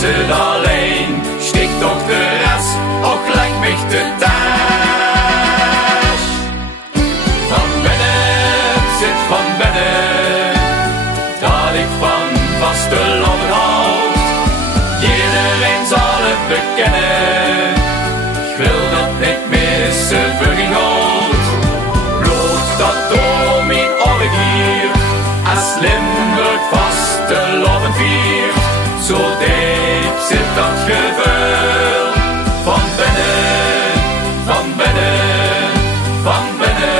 zit alleen, stikt toch de rest, ook lijkt mich de tas. Van binnen zit van binnen, dat ik van vaste loven houd. Iedereen zal het bekennen, ik wil dat niet missen voor geen goud. Bloed dat door mijn oren giert, als Limburg vaste loven viert. Zo diep zit dat gevoel, van binnen, van binnen, van binnen.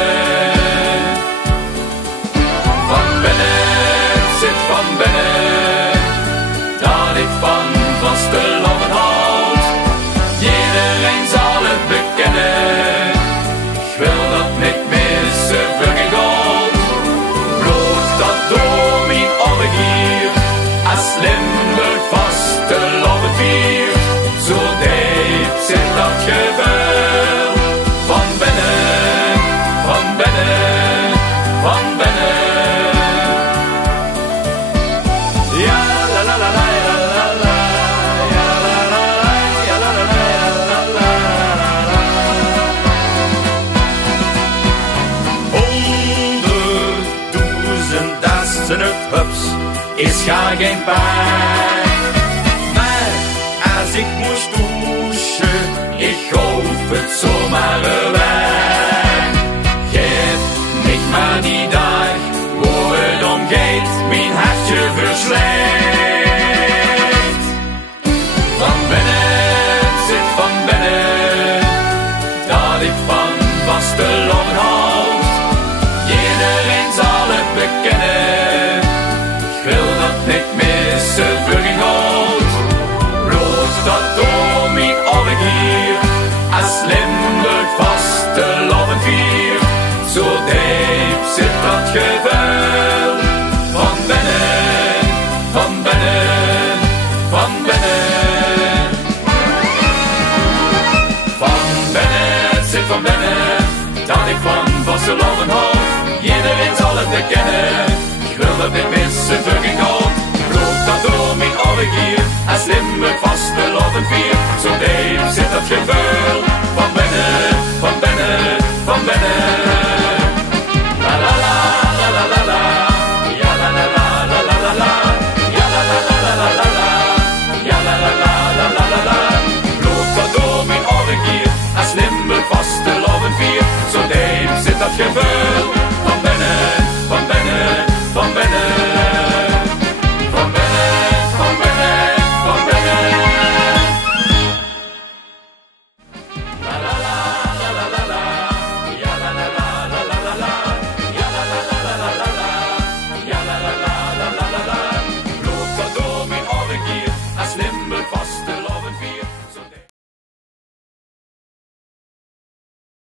Van binnen zit van binnen, dat ik van vaste loven houd. Iedereen zal het bekennen, ik wil dat niet missen voor geen goud. Bloed dat door mijn oren giert, als Limburg vaste loven viert. Zo diep zit dat gevoel, van binnen, van binnen, van binnen. Ja la la la la la la la, ja la la la, ja la la la, ja la la la. 100.000 dassen het hups, is ga geen pijn. Maar als ik moest douchen, ik hoef het zomaar weg. Geef mich maar die dag, wo het omgeet, mijn hartje verslijt. Van binnen zit van binnen, dat ik van vaste loven houd. Iedereen zal het bekennen, ik wil dat niet missen voor geen goud. Bloed dat door mijn oren giert, als Limburg vaste loven viert. Zo diep zit dat gevoel, van binnen, van binnen, van binnen. Van binnen zit van binnen, dat ik van vaste loven houd. Iedereen zal het bekennen, ik wil dat niet missen voor geen goud. Bloed dat door mijn oren giert, als Limburg